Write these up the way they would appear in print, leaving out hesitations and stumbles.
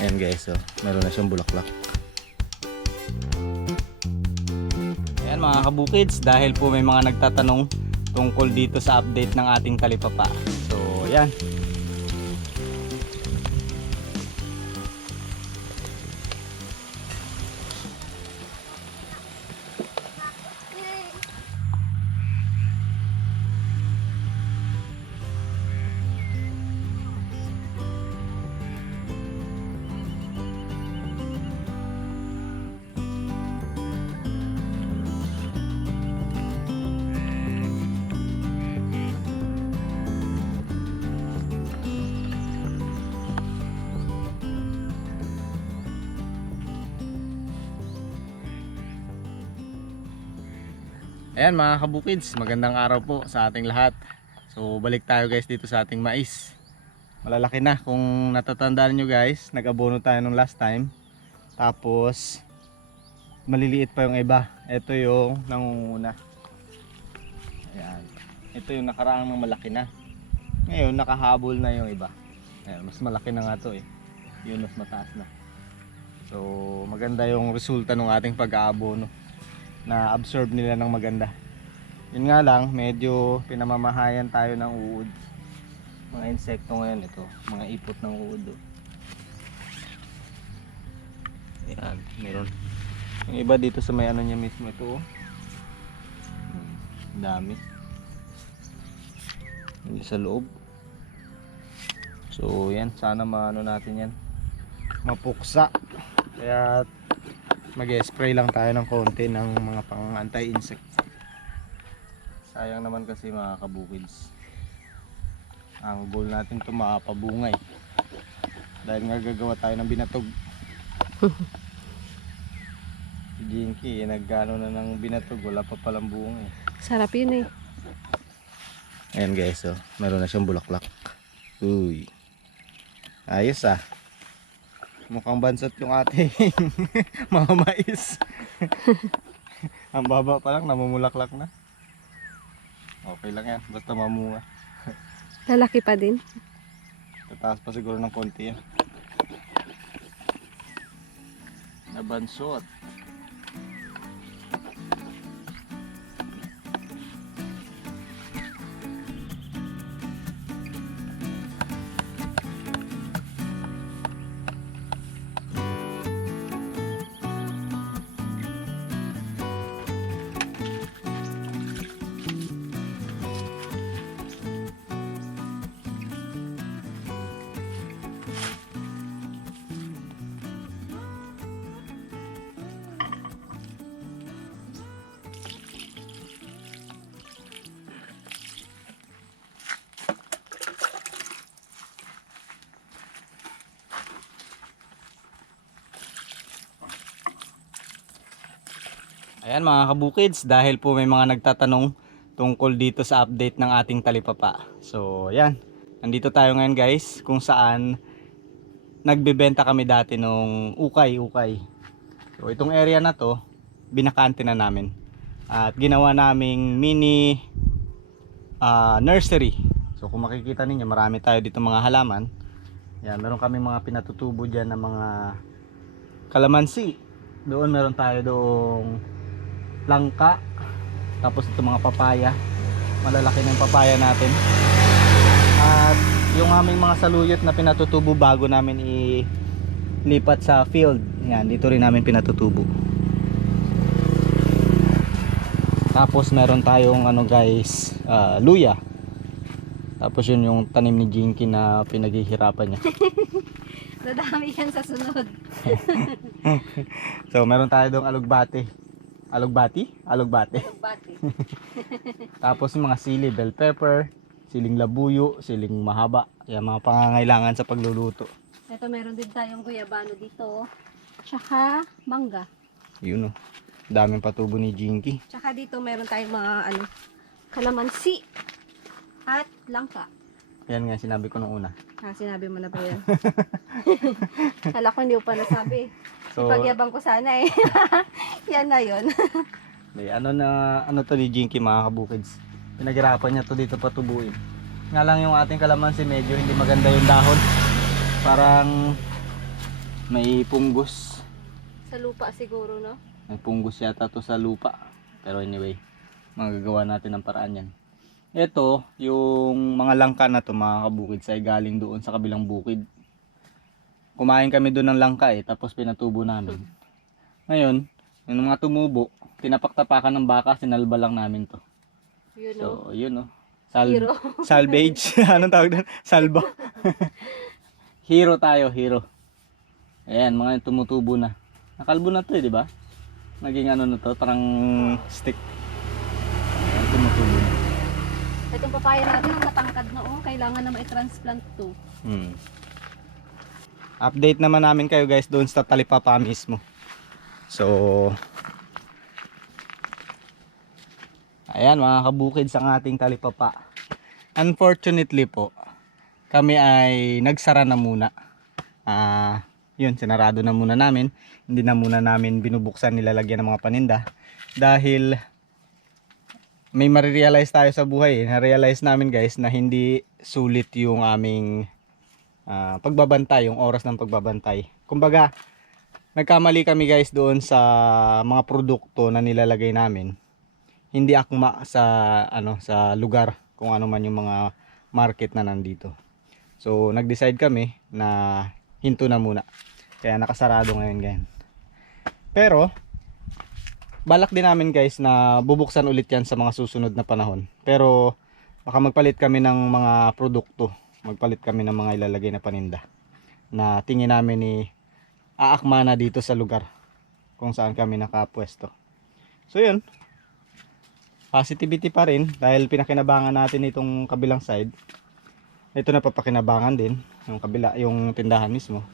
Ayan guys, so meron na siyang bulaklak. Ayan mga kabukids, dahil po may mga nagtatanong tungkol dito sa update ng ating talipapa. So ayan. Ayan mga kabukids, magandang araw po sa ating lahat. So balik tayo guys dito sa ating mais. Malalaki na, kung natatandaan nyo guys, nag-abono tayo nung last time. Tapos maliliit pa yung iba. Ito yung nangunguna. Ayan. Ito yung nakaraang ng malaki na. Ngayon nakahabol na yung iba. Ayan, mas malaki na nga to eh. Yun mas mataas na. So maganda yung resulta ng ating pag-aabono. Na absorb nila ng maganda. Yun nga lang, medyo pinamamahayan tayo ng uod. Mga insekto ngayon ito, mga ipot ng uod. Ayan, meron. Yung iba dito sa may ano niya mismo ito. Dami. Hindi sa loob. So yan, sana maano natin yan. Mapuksa. Kaya mag-spray lang tayo ng konti ng mga pang anti-insect. Sayang naman kasi mga kabukids, ang goal natin to makapabungay dahil nga gagawa tayo ng binatog. Si Jinky nagano na ng binatog, wala pa palang bunga eh. Sarap yun eh. Ayan guys, so meron na siyang bulaklak. Uy, ayos ah. Mukhang bansot yung ating mga mais. Ang baba pa lang, namumulaklak na. Okay lang yan, basta mamunga. Lalaki pa din. Tataas pa siguro ng konti yan. Nabansot. Ayan mga kabukids, dahil po may mga nagtatanong tungkol dito sa update ng ating talipapa. So ayan, nandito tayo ngayon guys kung saan nagbebenta kami dati nung ukay. So itong area na to, binakante na namin. At ginawa naming mini nursery. So kung makikita ninyo, marami tayo dito mga halaman. Ayan, meron kami mga pinatutubo dyan ng mga kalamansi. Doon meron tayo doong langka, tapos ito mga papaya, malalaki ng papaya natin, at yung aming mga saluyot na pinatutubo bago namin ilipat sa field, yan, dito rin namin pinatutubo. Tapos meron tayong ano guys, luya, tapos yun yung tanim ni Jinky na pinaghihirapan niya. Dadami yan sa sunod. So meron tayo doong alugbati. Alugbati? Bati. Tapos yung mga sili, bell pepper, siling labuyo, siling mahaba. Yan mga pangangailangan sa pagluluto. Ito meron din tayong guyabano dito. Tsaka mangga. Yun oh. Daming patubo ni Jinky. Tsaka dito meron tayong mga kalamansi at langka. Yan nga sinabi ko nung una. Sinabi mo na ba yan? Kala ko hindi ko pa nasabi. So, Ipagyabang ko sana eh. Yan na yun. ano to ni Jinky mga kabukids. Pinaghirapan niya to dito patubuin. Nga lang yung ating kalamansi medyo hindi maganda yung dahon. Parang May punggos. Sa lupa siguro, no? May punggos yata to sa lupa. Pero anyway, magagawa natin ng paraan yan. Ito, yung mga langka na to mga kabukid ay galing doon sa kabilang bukid. Kumain kami doon ng langka tapos pinatubo namin. Ngayon, yung mga tumubo, tinapaktapakan ng baka, sinalba lang namin to. Yun, no? So, yun no. Hero. Salvage. Anong tawag doon? Salba. Hero tayo, hero. Ayan, mga tumutubo na. Nakalbo na to di ba? Naging ano na to, parang stick. Ayan, tumutubo na. Itong papaya natin, ang matangkad na, oh. Kailangan na ma-transplant to. Update naman namin kayo guys doon sa talipapa mismo. So, ayan mga kabukid sa ating talipapa. Unfortunately po, kami ay nagsara na muna. Yun, sinarado na muna namin. Hindi na muna namin binubuksan, nilalagyan ng mga paninda. Dahil may marirealize tayo sa buhay. Na-realize namin guys na hindi sulit yung aming pagbabantay, yung oras ng pagbabantay. Kumbaga, nagkamali kami guys doon sa mga produkto na nilalagay namin. Hindi akma sa sa lugar kung ano man yung mga market na nandito. So nag-decide kami na hinto na muna. Kaya nakasarado ngayon guys. Pero balak din namin guys na bubuksan ulit yan sa mga susunod na panahon. Pero baka magpalit kami ng mga produkto. Magpalit kami ng mga ilalagay na paninda na tingin namin ni aakma na dito sa lugar kung saan kami nakapwesto. So yun, positivity pa rin dahil pinakinabangan natin itong kabilang side. Ito napapakinabangan din yung kabila, yung tindahan mismo.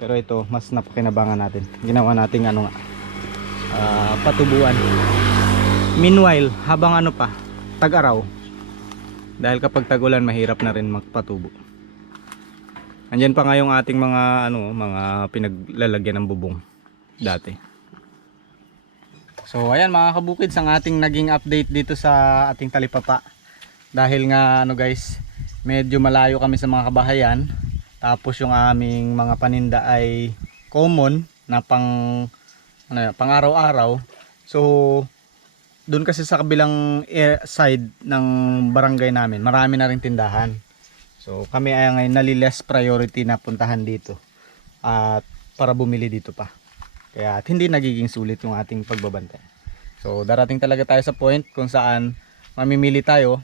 Pero ito mas napakinabangan natin. Ginawa nating patubuan. Meanwhile, habang tag-araw, dahil kapag tag-ulan mahirap na rin magpatubo. Andyan pa nga yung ating mga mga pinaglalagyan ng bubong dati. So ayan mga kabukid, ang ating naging update dito sa ating talipapa. Dahil nga guys, medyo malayo kami sa mga kabahayan. Tapos yung aming mga paninda ay common na pang araw-araw. So doon kasi sa kabilang side ng barangay namin, marami na ring tindahan. So kami ay ngayon nali-less priority na puntahan dito at para bumili dito pa. Kaya hindi nagiging sulit yung ating pagbabantay. So darating talaga tayo sa point kung saan mamimili tayo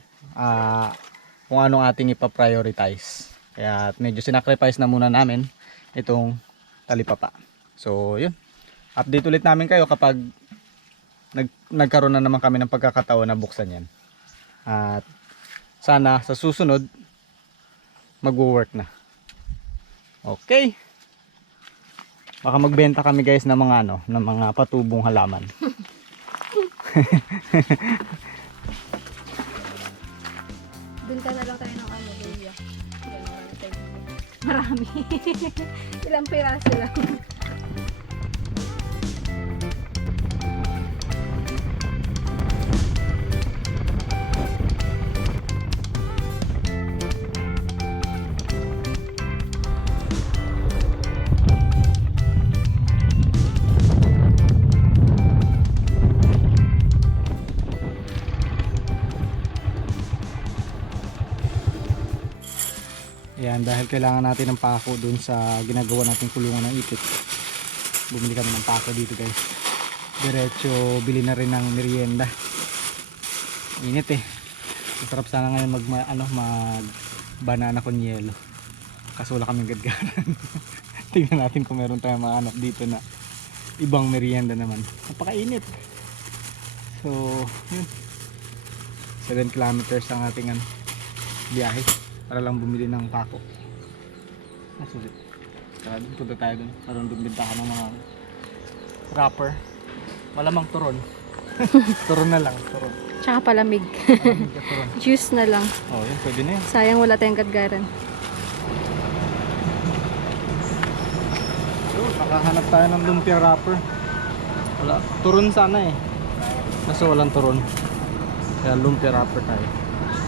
kung anong ating ipa-prioritize. Kaya medyo sinacrifice na muna namin itong talipapa. So yun, update ulit namin kayo kapag nagkaroon na naman kami ng pagkakataon na buksan yan. At sana sa susunod mag-work na. Okay. Baka magbenta kami guys ng mga ng mga patubong halaman. Doon ka na lang tayo ng luya. Marami. Ilang piraso lang. Yan, dahil kailangan natin ng pako dun sa ginagawa nating kulungan ng ipit. Bumili kami ng pako dito guys. Diretso bili na rin ng merienda. Init Masarap sana ngayon mag banana con yelo. Kaso wala kaming gadgaran. Tingnan natin kung meron tayong mga dito na ibang merienda naman. Napakainit. So, yun. 7 kilometers ang ating biyahe para lang bumili ng pako. Nasulit. Saka punta tayo dun. Parang dun bintahan ng mga wrapper. Malamang turon. Turon na lang. Turon. Tsaka palamig. Malamig ka turon. Juice na lang. Oh, yun. Pwede na yun. Sayang wala tayong gadgaran. So, nakahanap tayo ng lumpia wrapper. Wala. Turon sana Kaso walang turon. Kaya lumpia wrapper tayo.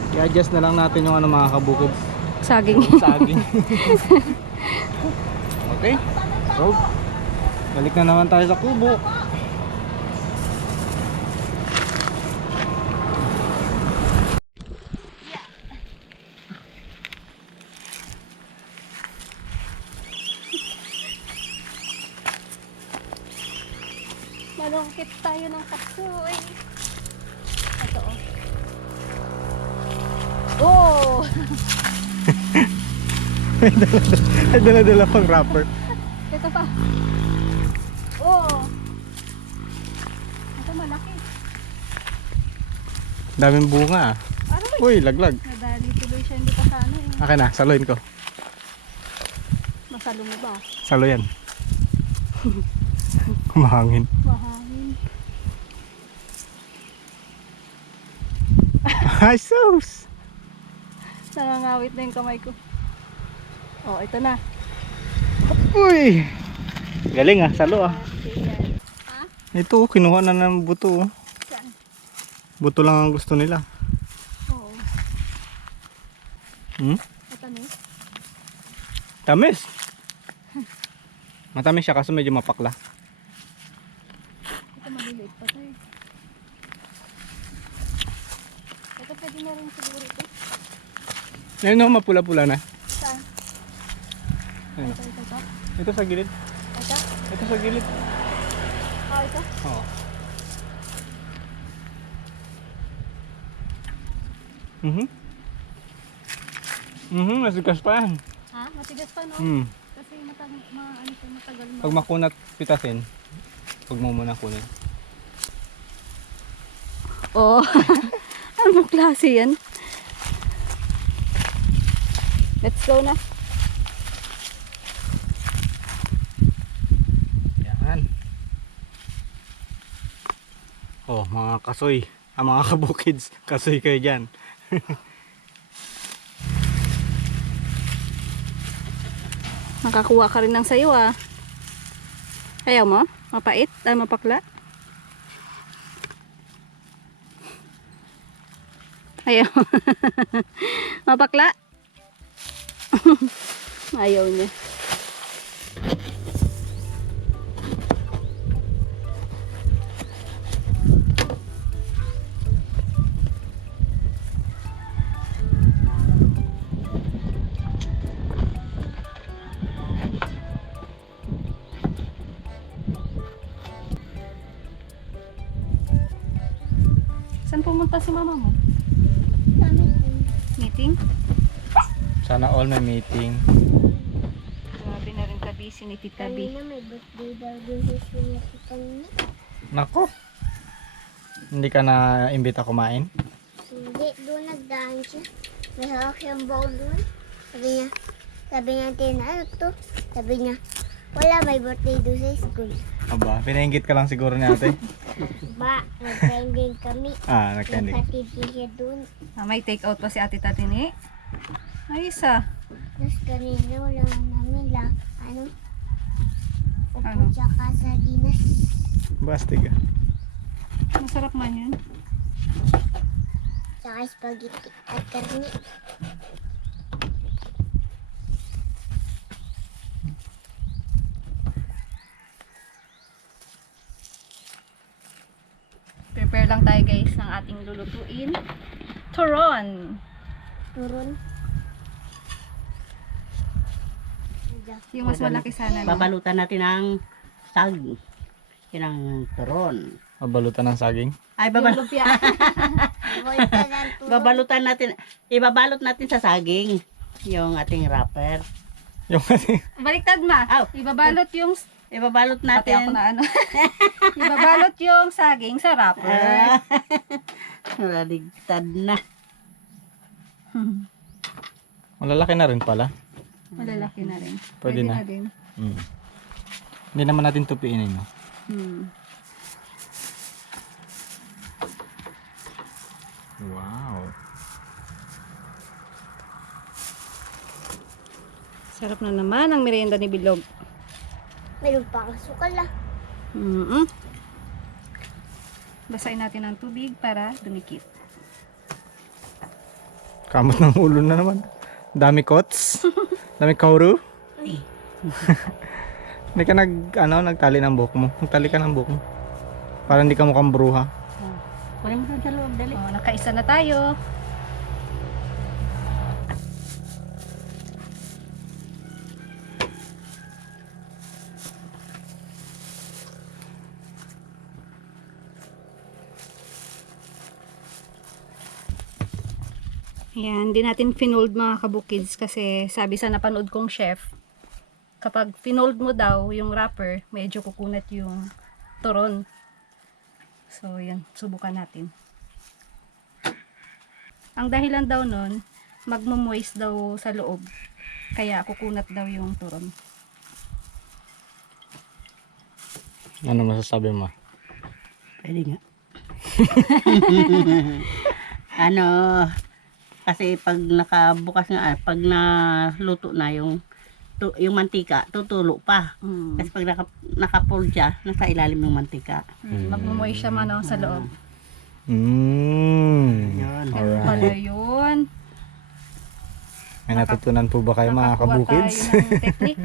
I-adjust na lang natin yung mga kabukid. Saging. Saging. Okay. So, balik na naman tayo sa kubo. Malungkit tayo ng kasoy. Ito oh. Oh! Ay, dala-dala pang wrapper. Ito pa. Oh! Ito malaki. Daming bunga ah. Aray! Uy, laglag. Nadali tuloy siya hindi pa sa ano eh. Akin na, saluin ko. Masalo mo ba? Salo yan. Mahangin. Mahangin. Ay, sus! Nangangawit na yung kamay ko. Oh, ito na. Uy! Galing ah, salo ah. Ayan. Ha? Ito, kinuha na ng buto. Oh. Saan? Buto lang ang gusto nila. Oo. Hmm? Matamis. Tamis. Matamis siya kaso medyo mapakla. Ito maliliit pa to eh. Ito pwede na rin siguro ito. Ayun oh, mapula-pula na. Saan? Ayun. Ito. Ito sa gilid. Ito? Ito sa gilid. Oh, ito? Oo. Nasigas pa yan. Ha? Matigas pa no? Kasi matagal mo. Pag makunat pitasin, huwag mo muna kunin. Oh. Anong klase yan? Let's go na. Yan. Oh, mga kasoy. Mga kabukids, kasoy kayo dyan. Makakuha ka rin ng sayo ah. Ayaw mo? Mapait? Ay mapakla? Ayaw. Mapakla? Ayaw niya. Saan pumunta si mama mo? Meeting? Sana all may meeting. Grabe na rin kabisi ni Tita B. Kanina may birthday daw doon sa sunya si kanina. Nako. Hindi ka na imbita kumain? Hindi, doon nagdaan siya. May hawak siyang bowl doon. Sabi niya, Tina, ano to? Sabi niya, wala, may birthday doon sa school. Aba, pinainggit ka lang siguro ni ate. Ba, nag-trending kami. Nagkanding. Nagkatid din siya doon. May take out pa si Ate Tatini. Ayos ah. Tapos kanina wala namin lang. Upo Ano? tsaka sardinas. Bastig ah. Masarap man yun. Tsaka spaghetti at karne. Prepare lang tayo guys ng ating lulutuin. Turon. Turon. Yung mas malaki sana. No? Babalutan natin ng saging. Yan ang turon. Mabalutan ng saging. Ay, Yung lumpia. Volta ng turon. babalutan natin. Ibabalot natin sa saging. Yung ating wrapper. Yung ating... Baliktad ma. Aw. Ibabalot yung Ibabalot pati ako natin. na ano. Ibabalot yung saging sa wrapper. Naligtad na. Malalaki na rin pala. Malalaki na rin. Pwede na. din. Hindi naman natin tupiinin. No? Wow. Sarap na naman ang merienda ni Bilog. Meron pa ang sukal ah. Basahin natin ng tubig para dumikit. Kamot ng ulo na naman. Dami kots. Dami kauru. Hindi ka nagtali ng buhok mo. Nagtali ka ng buhok mo. Para hindi ka mukhang bruha. Kunin mo doon sa loob, dali. Oh, nakaisa na tayo. Ayan, hindi natin finold mga kabukids kasi sabi sa napanood kong chef, kapag finold mo daw yung wrapper, medyo kukunat yung turon. So, yan, subukan natin. Ang dahilan daw nun, magmo-moist daw sa loob. Kaya kukunat daw yung turon. Ano masasabi mo? Pwede nga. Ano, kasi pag nakabukas nga, pag naluto na yung mantika, tutulo pa. Mm. Kasi pag naka-fold siya, nasa ilalim ng mantika. Magmo-moist siya man sa loob. Yun. Ganun pala yun. May natutunan po ba kayo mga Nakakuha kabukids? tayo ng technique.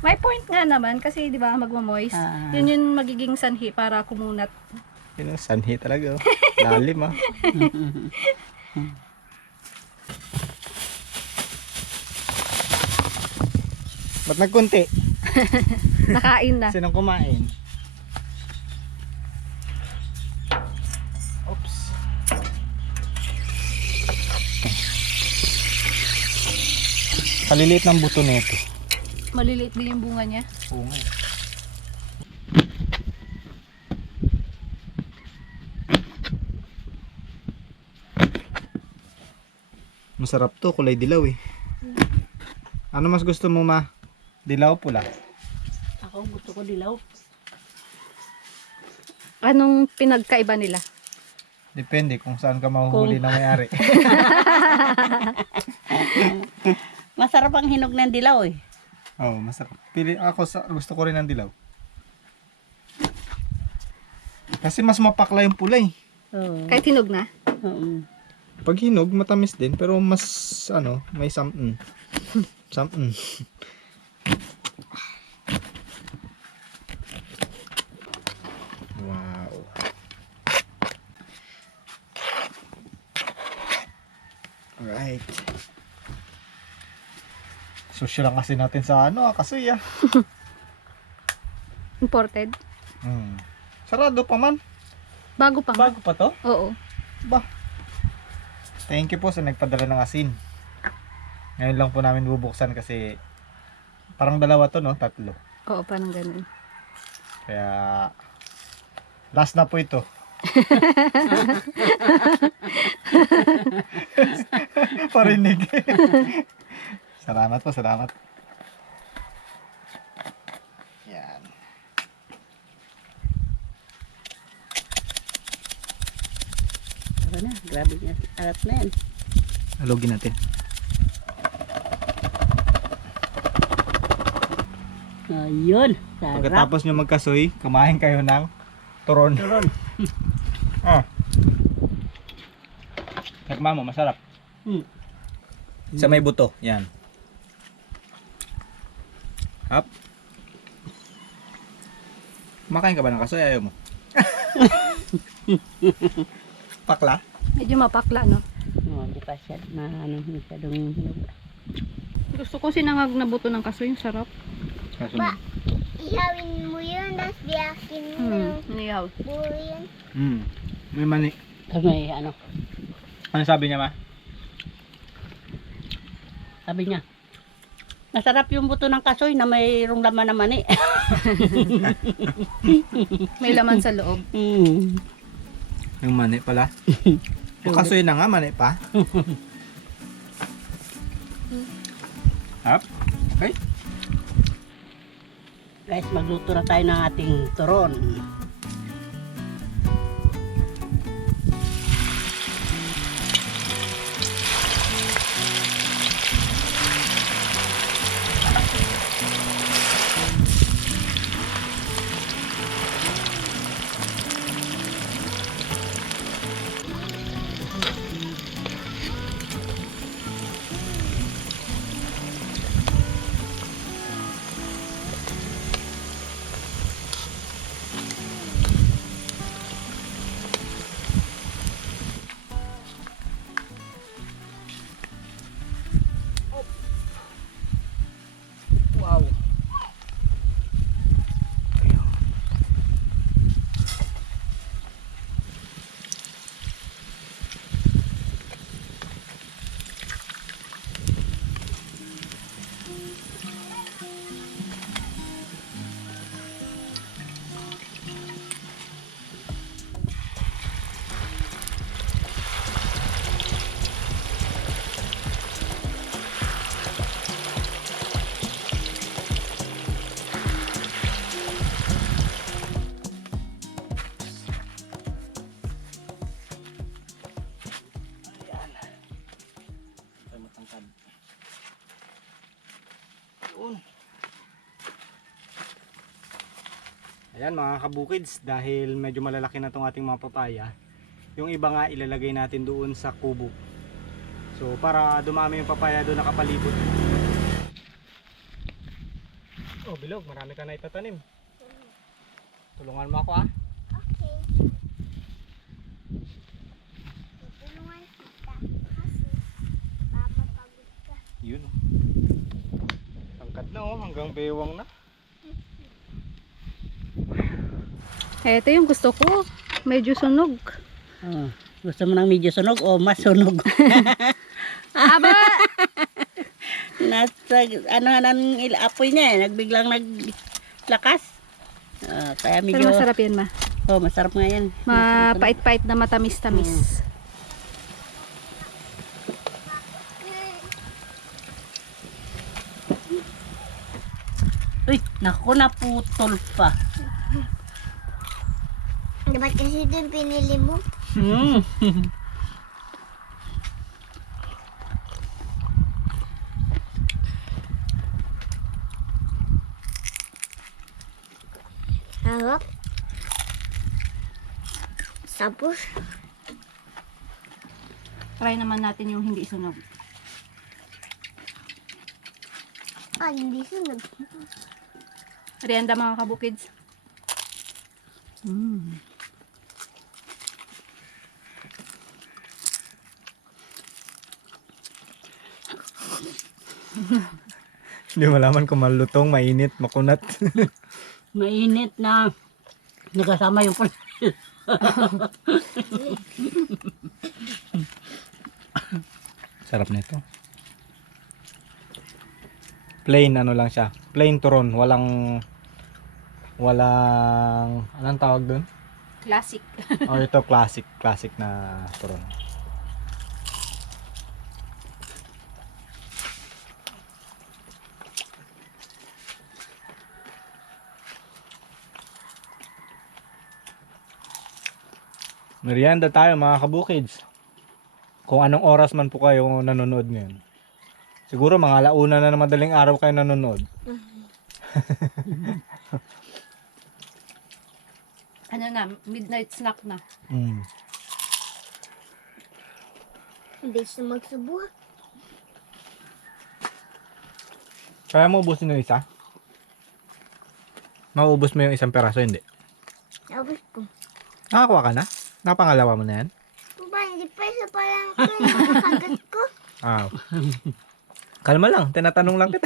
May point nga naman kasi di ba magmo-moist. Yun yung magiging sanhi para kumunat. Yun ang sanhi talaga. Lalim ah. Ba't nagkunti? Nakain na. Sinong kumain? Oops. Kaliliit ng buto nito. Maliliit din yung bunga niya. Oo nga. Masarap to, kulay dilaw eh. Ano mas gusto mo ma? Dilaw o pula? Ako gusto ko dilaw. Anong pinagkaiba nila? Depende kung saan ka mahuhuli na may-ari. Masarap ang hinog ng dilaw eh. Oo, masarap. Gusto ko rin ng dilaw. Kasi mas mapakla yung pula eh. Oo. Kahit hinog na? Pag hinog, matamis din. Pero mas, may something. Something. Wow. Alright. Social lang kasi natin sa kasoy ah. Imported? Sarado pa man. Bago pa nga. Bago pa to? Oo. Ba? Thank you po sa nagpadala ng asin. Ngayon lang po namin bubuksan kasi parang dalawa to no? Tatlo. Oo, parang ganun. Kaya last na po ito. Parinig. Salamat po, salamat. Yan. Tara na, grabe niya. Arat na yan. Halugin natin. Ayun, sarap. Pagkatapos nyo magkasoy, kumain kayo ng turon. Turon. Tikma mo, masarap. Hmm. Sa may buto, yan. Up. Kumakain ka ba ng kasoy? Ayaw mo. Pakla? Medyo mapakla, no? Di pa siya na masyadong hinog. Gusto ko sinangag na buto ng kasoy. Yung sarap. Kaso Ba, ihawin mo yun, tapos biyakin mo yung Niyaw. buo yun. May mani. Tapos may ano, Ano sabi niya ma? sabi niya, masarap yung buto ng kasoy na mayroong laman naman eh. May laman sa loob. Yung mani pala. Yung kasoy na nga, mani pa. Up. Okay. Guys, magluto na tayo ng ating turon. tangkad. Yun. Ayan mga kabukids, dahil medyo malalaki na itong ating mga papaya, yung iba nga ilalagay natin doon sa kubo. So para dumami yung papaya doon nakapalibot. Oh Bilog, marami ka na itatanim. Tulungan mo ako ah. Okay. Tutulungan kita kasi papapagod ka. Yun oh. Tangkad na oh, hanggang bewang na. Ito yung gusto ko. Medyo sunog. Oh, gusto mo ng medyo sunog o mas sunog? Aba! Nasa, apoy niya eh. Nagbiglang naglakas. Kaya medyo... Pero masarap yan, ma. Oh, masarap nga yan. Mapait-pait na matamis-tamis. Uy, naku, naputol pa. Dapat kasi ito yung pinili mo. Hawak. Tapos, Try naman natin yung hindi sunog. hindi sunod. Merienda mga kabukids. Hindi malaman kung malutong, mainit, makunat. Mainit na nagkasama yung Sarap nito. Plain ano lang siya. Plain turon, walang anong tawag doon? Classic. Oh, ito classic na turon. Merienda tayo mga kabukids. Kung anong oras man po kayo nanonood ngayon. Siguro mga alauna na madaling araw kayo nanonood. Ano na, midnight snack na. Hindi siya magsubuha. Kaya mo ubusin yung isa? Mauubos mo yung isang peraso, hindi? Tapos ko. Nakakuha ka na? Napangalawa mo na yan? Ba, hindi pa isa pa lang ito. Nakakagat ko. Ah. Kalma lang, tinatanong lang kita.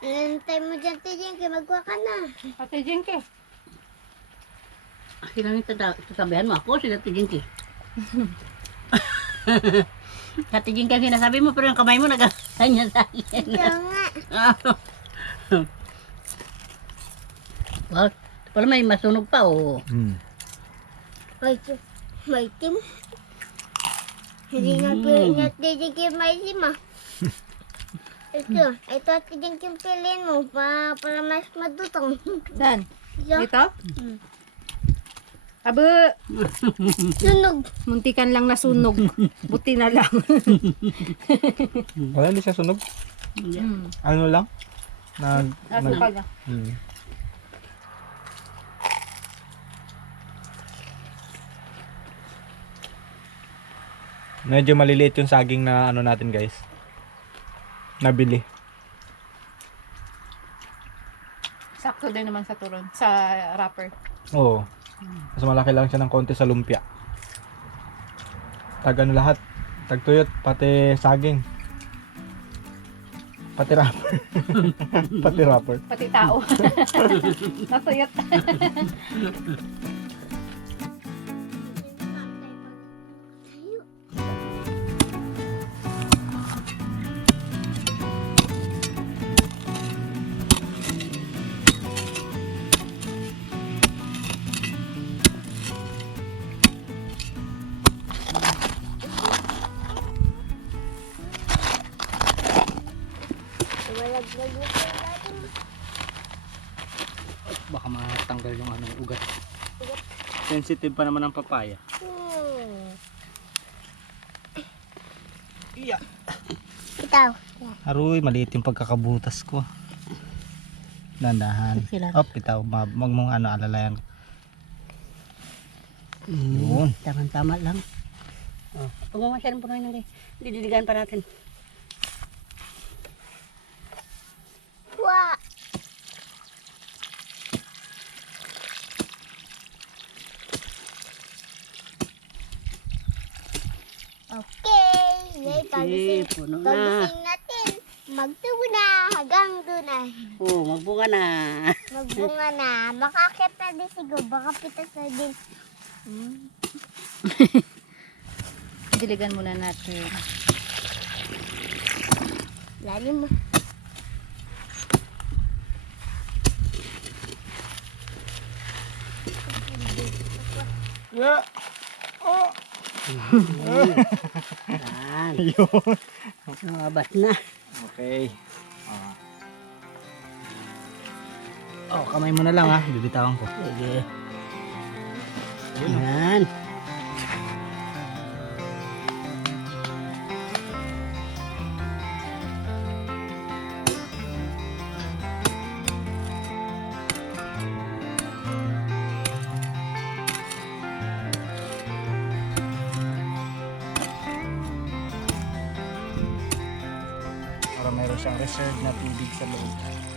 Nantay mo dyan, Tijin, kaya magkuha ka na. Ate Jinky. Sila yung sasabihan mo ako, sila Tijinki. Sa Tijinki ang sinasabi mo, pero yung kamay mo nagkakanya sa akin. Kaya nga. Wow, pala may masunog pa, oh. May team. Hindi nga piliin na Tijin kaya may team ah. Ito Tijin kaya piliin mo para mas madutong. Dan. Ito, Ito? Aba, sunog. muntikan lang nasunog. Buti na lang. Wala, hindi siya sunog. Ano lang? Nasukal na. Medyo maliliit yung saging na ano natin guys. Nabili. Sakto din naman sa turon. Sa wrapper. Oo. Mas malaki lang siya ng konti sa lumpia. Tag ano lahat. Tagtuyot, pati saging. Pati wrapper. Pati wrapper. Pati tao. Natuyot. Baka matanggal yung ano ugat. Sensitive pa naman ang papaya. Iya. Itaw. Aroy, maliit yung pagkakabutas ko. Dandahan. Sila. Op, itaw. Wag mong alalayan. Yun. Tama-tama lang. Oh. Huwag mo masyadong punoy ng didiligan pa natin. Wa. Okay. Yay, pagising. puno na. Pagising natin. Magtubo na hanggang doon na. Oh, magbunga na. Magbunga na. Makakit na din siguro. Baka pitas na din. Diligan muna natin. Lalim mo. Yeah. Oh. Yan. Yun. Lumabas na. Okay. Oh, kamay mo na lang ha. Bibitawan ko. Sige. Yan. Para meron siyang reserve na tubig sa loob.